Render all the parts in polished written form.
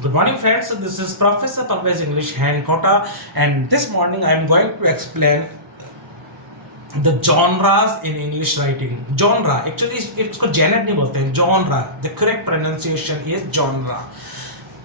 Good morning, friends. This is Professor Parvez English Handkota, and this morning I am going to explain the genres in English writing. Genre, actually, इसको genre नहीं बोलते हैं, genre. The correct pronunciation is genre.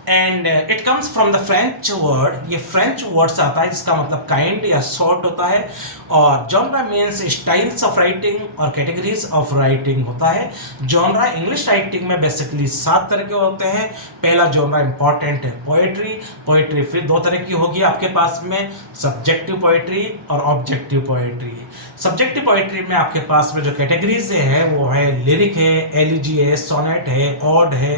And it comes from the French word, ये French word से आता है जिसका मतलब काइंड या सॉर्ट होता है, और genre means styles of writing और कैटेगरीज ऑफ राइटिंग होता है। जॉनरा इंग्लिश राइटिंग में बेसिकली 7 तरह के होते हैं। पहला जॉनरा इंपॉर्टेंट है पोएट्री। पोएट्री फिर 2 तरह की होगी आपके पास में, सब्जेक्टिव पोएट्री और ऑब्जेक्टिव पोएट्री। सब्जेक्टिव पोएट्री में आपके पास में जो कैटेगरीज है वो है लिरिक है, एलिजी है, सोनेट है, ऑड है,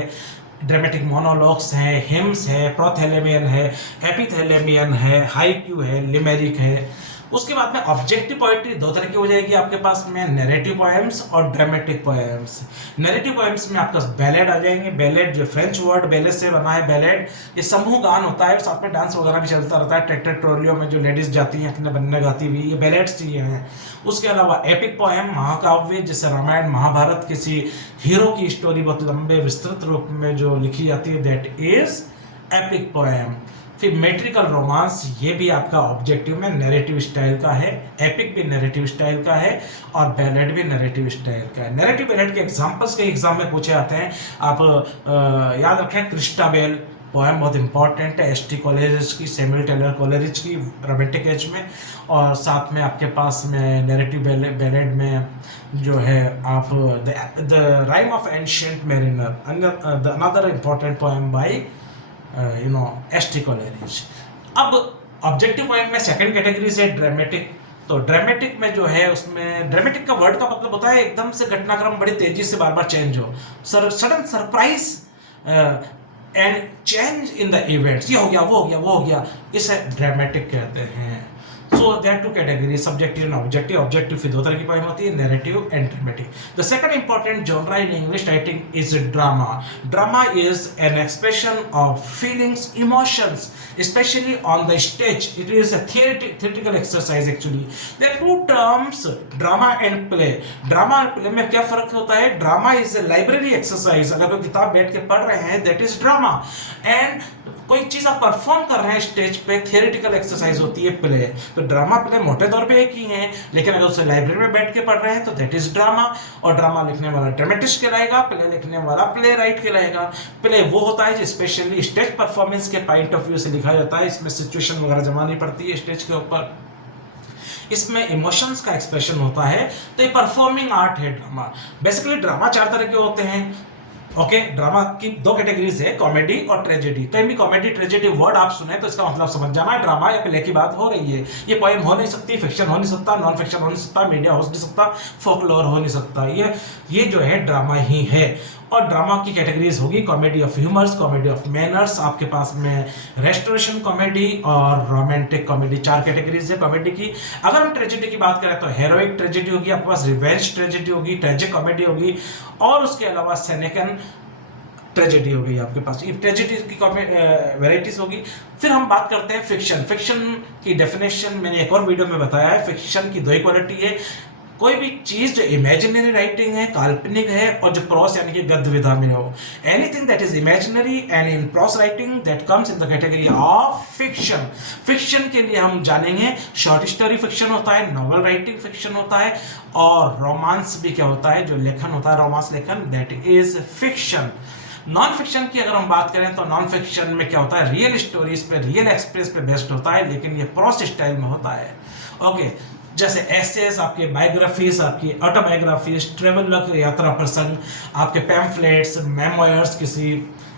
ड्रामेटिक मोनोलॉग्स हैं, हिम्स है, प्रोथेलेमियन है, एपिथेलेमियन है, हाइक्यू है, लिमेरिक है। उसके बाद में ऑब्जेक्टिव पोएट्री 2 तरह की हो जाएगी आपके पास में, नैरेटिव पोएम्स और ड्रामेटिक पोएम्स। नैरेटिव पोएम्स में आपके पास बैलेड आ जाएंगे। बैलेड जो फ्रेंच वर्ड बैले से बना है, बैलेड ये समूह गान होता है, साथ में डांस वगैरह भी चलता रहता है। ट्रैक्टर ट्रॉलियों में जो लेडीज जाती हैं अपने बनने गाती हुई, ये बैलेड्स ही हैं। उसके अलावा एपिक पोएम, महाकाव्य, जैसे रामायण महाभारत, किसी हीरो की स्टोरी बहुत लंबे विस्तृत रूप में जो लिखी जाती है, दैट इज एपिक पोएम। फिर मेट्रिकल रोमांस, ये भी आपका ऑब्जेक्टिव में नैरेटिव स्टाइल का है, एपिक भी नैरेटिव स्टाइल का है, और बैलेड भी नैरेटिव स्टाइल का है। नैरेटिव बैलेड के एग्जांपल्स कई एग्जाम में पूछे आते हैं, आप याद रखें। क्रिस्टाबेल पोएम बहुत इंपॉर्टेंट है, एस टी कॉलेज की, सैमुअल टेलर कॉलेज की, रोमांटिक एज में। और साथ में आपके पास में नैरेटिव बैलेड में जो है आप the rhyme of ancient mariner, another important poem by ST. Coleridge. अब ऑब्जेक्टिव पोएम में सेकंड कैटेगरी है ड्रामेटिक। तो ड्रामेटिक में जो है, उसमें ड्रामेटिक का वर्ड का मतलब होता है एकदम से घटनाक्रम बड़ी तेजी से बार बार चेंज हो, sudden surprise and change in the events. ये हो गया, वो हो गया, वो हो गया, इसे ड्रामेटिक कहते हैं। So there are 2 categories, subjective and objective. Objective फिर 2 तरह की पोएम होती है, narrative and dramatic. The second important genre in English writing is drama. Drama is an expression of feelings, emotions, especially on the stage. It is a theoretical exercise actually. There are 2 terms, drama and play. Drama और play में क्या फर्क होता है? Drama is a library exercise. अगर कोई किताब बैठ के पढ़ रहे हैं, that is drama. And कोई चीज आप परफॉर्म कर रहे हैं स्टेज पे, थियोरेटिकल एक्सरसाइज होती है प्ले। तो ड्रामा प्ले मोटे तौर पे एक ही है, लेकिन अगर उसे लाइब्रेरी में बैठ के पढ़ रहे हैं तो दैट इज ड्रामा। और ड्रामा लिखने वाला ड्रामेटिस्ट कहलाएगा, प्ले लिखने वाला प्ले राइट कहलाएगा। प्ले वो होता है जो स्पेशली स्टेज परफॉर्मेंस के पॉइंट ऑफ व्यू से लिखा जाता है, इसमें सिचुएशन वगैरह जमानी पड़ती है स्टेज के ऊपर, इसमें इमोशंस का एक्सप्रेशन होता है। तो ये परफॉर्मिंग आर्ट है ड्रामा। बेसिकली ड्रामा 4 तरह के होते हैं। ओके, ड्रामा की 2 कैटेगरीज है, कॉमेडी और ट्रेजेडी। कहीं भी कॉमेडी ट्रेजेडी वर्ड आप सुने तो इसका मतलब समझ जाना है ड्रामा या प्ले की बात हो रही है। ये पोएम हो नहीं सकती, फिक्शन हो नहीं सकता, नॉन फिक्शन हो नहीं सकता, मीडिया हो नहीं सकता, फोकलोर हो नहीं सकता। ये जो है ड्रामा ही है। और ड्रामा की कैटेगरीज होगी comedy of humours, comedy of manners, आपके पास में रेस्टोरेशन कॉमेडी और रोमांटिक कॉमेडी। 4 कैटेगरीज है कॉमेडी की। अगर हम ट्रेजेडी की बात करें तो हेरोइक ट्रेजेडी होगी, आपके पास रिवेंज ट्रेजेडी होगी, ट्रेजिक कॉमेडी होगी, और उसके अलावा सेनेकन ट्रेजेडी हो गई आपके पास। ये ट्रेजेडी की वेराइटीज होगी। फिर हम बात करते हैं फिक्शन। फिक्शन की डेफिनेशन मैंने एक और वीडियो में बताया है। फिक्शन की 2 क्वालिटी है, कोई भी चीज जो इमेजिनरी राइटिंग है, काल्पनिक है, और जो प्रोस यानी कि गद्य विधा में हो। Anything that is imaginary and in pros writing that comes in the category of fiction. Fiction के लिए हम जानेंगे शॉर्ट स्टोरी फिक्शन होता है, नॉवल राइटिंग फिक्शन होता है, और रोमांस भी क्या होता है, जो लेखन होता है रोमांस लेखन, that is fiction. Non fiction की अगर हम बात करें तो नॉन फिक्शन में क्या होता है, रियल स्टोरीज पे, रियल एक्सपीरियंस पे बेस्ड होता है, लेकिन ये प्रोस स्टाइल में होता है। ओके, जैसे एसेस, आपके बायोग्राफीज, आपकी ऑटोबायोग्राफीज, ट्रेवल लॉग यात्रा प्रसंग, आपके पैम्फलेट्स, मेमोयर्स, किसी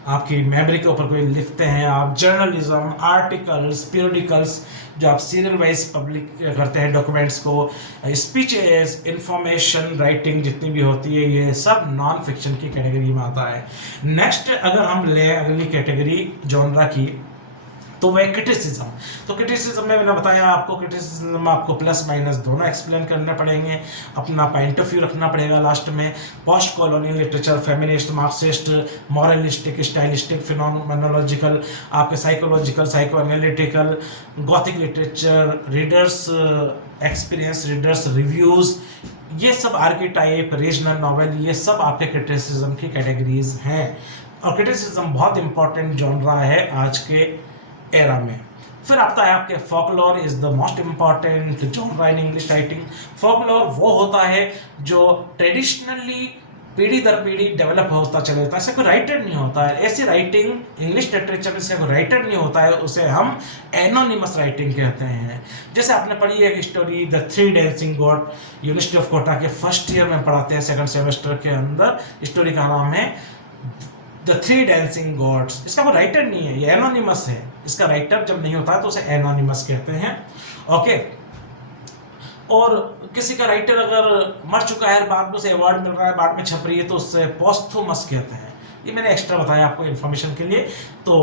आपकी मेमोरी के ऊपर कोई लिखते हैं आप, जर्नलिज्म, आर्टिकल्स, पीरियडिकल्स, जो आप सीरियल वाइज पब्लिक करते हैं डॉक्यूमेंट्स को, स्पीचेस, इंफॉर्मेशन राइटिंग जितनी भी होती है, ये सब नॉन फिक्शन की कैटेगरी में आता है। नेक्स्ट अगर हम ले अगली कैटेगरी जॉनरा की, तो वह क्रिटिसिज्म। तो क्रिटिसिज्म में मैंने बताया आपको, क्रिटिसिज्म में आपको प्लस माइनस दोनों एक्सप्लेन करने पड़ेंगे, अपना पॉइंट ऑफ व्यू रखना पड़ेगा लास्ट में। Post colonial literature, feminist, Marxist, moralistic, stylistic, phenomenological, आपके psychological, psycho analytical, gothic literature, readers experience, readers reviews, ये सब आर्किटाइप, रीजनल नॉवेल, ये सब आपके क्रिटिसिज्म की कैटेगरीज हैं। और क्रिटिसिज्म बहुत इंपॉर्टेंट जॉनरा है आज के एरा में। फिर आता है आपके folklore is the most important genre in English writing. Folklore वो होता है जो ट्रेडिशनली पीढ़ी दर पीढ़ी डेवलप होता चले जाता है, ऐसे कोई राइटर नहीं होता है। ऐसी राइटिंग इंग्लिश लिटरेचर में से कोई राइटर नहीं होता है, उसे हम एनोनिमस राइटिंग कहते हैं। जैसे आपने पढ़ी है एक story the three dancing god, university of Kota के फर्स्ट ईयर में पढ़ाते हैं, सेकंड सेमेस्टर के अंदर। स्टोरी का नाम है द थ्री डांसिंग गॉड्स। इसका कोई राइटर नहीं है, ये एनोनिमस है। इसका राइटर जब नहीं होता है तो उसे एनोनिमस कहते हैं। ओके, और किसी का राइटर अगर मर चुका है, बाद में उसे अवार्ड मिल रहा है, बाद में छप रही है, तो उससे पोस्थुमस कहते हैं। ये मैंने एक्स्ट्रा बताया आपको इन्फॉर्मेशन के लिए। तो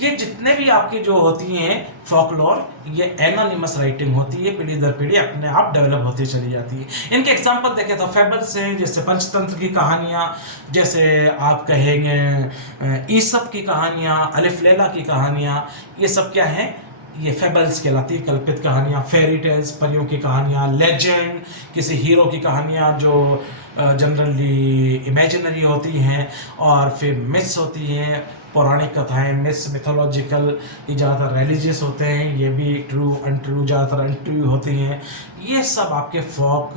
ये जितने भी आपकी जो होती हैं फोकलोर, ये एनोनिमस राइटिंग होती है, पीढ़ी दर पीढ़ी अपने आप डेवलप होती चली जाती है। इनके एग्जांपल देखें तो फेबल्स हैं, जैसे पंचतंत्र की कहानियाँ, जैसे आप कहेंगे ईसप की कहानियाँ, अलिफ लैला की कहानियाँ, ये सब क्या हैं, ये फेबल्स कहलाती है, कल्पित कहानियाँ। फेरी टेल्स, परियों की कहानियाँ। लेजेंड, किसी हीरो की कहानियाँ जो जनरली इमेजिनरी होती हैं। और फिर मिथ्स होती हैं, पौराणिक कथाएं। मिथ्स मिथोलॉजिकल, ये ज़्यादातर रिलीजियस होते हैं, ये भी ट्रू अनट्रू, ज़्यादातर अनट्रू होती हैं। ये सब आपके फोक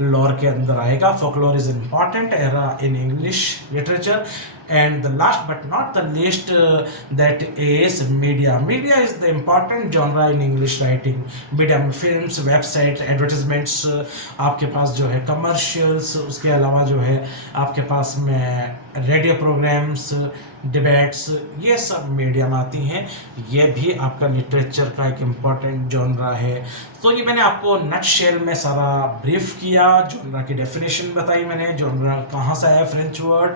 लॉर के अंदर आएगा। Folklore is important era in English literature. And the last but not the least, that is media. Media is the important genre in English writing. Media में films, websites, advertisements, आपके पास जो है commercials, उसके अलावा जो है आपके पास में रेडियो प्रोग्राम्स, डिबेट्स, ये सब मीडिया में आती हैं। ये भी आपका लिटरेचर का एक इम्पॉर्टेंट जॉनरा है। तो ये मैंने आपको नट शेल में सारा ब्रीफ किया। जॉनरा की डेफिनेशन बताई मैंने, जॉनरा कहाँ से आया, फ्रेंच वर्ड,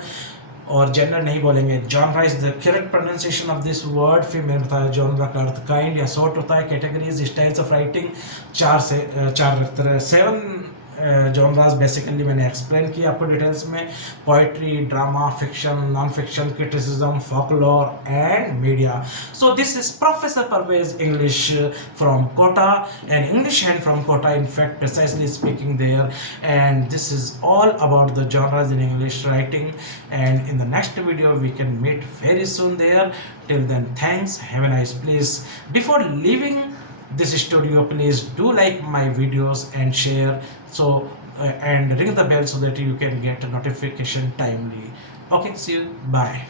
और जेनर नहीं बोलेंगे। Genre is the correct pronunciation of this word. फिर मैंने बताया जॉनरा का अर्थ काइंड या सॉर्ट होता है। कैटेगरीज, स्टाइल्स ऑफ राइटिंग, चार तरह, 7 जॉनरास बेसिकली मैंने एक्सप्लेन किया आपको डिटेल्स में। Poetry, drama, fiction, non fiction, criticism, folklore and media. So this is professor Parvez English from Kota, an English hand from Kota, in fact precisely speaking there, and this is all about the genres in English writing, and in the next video we can meet very soon there. Till then, thanks, have a nice place. Before leaving this studio, please do like my videos and share, so and ring the bell so that you can get a notification timely. Okay, see you, bye.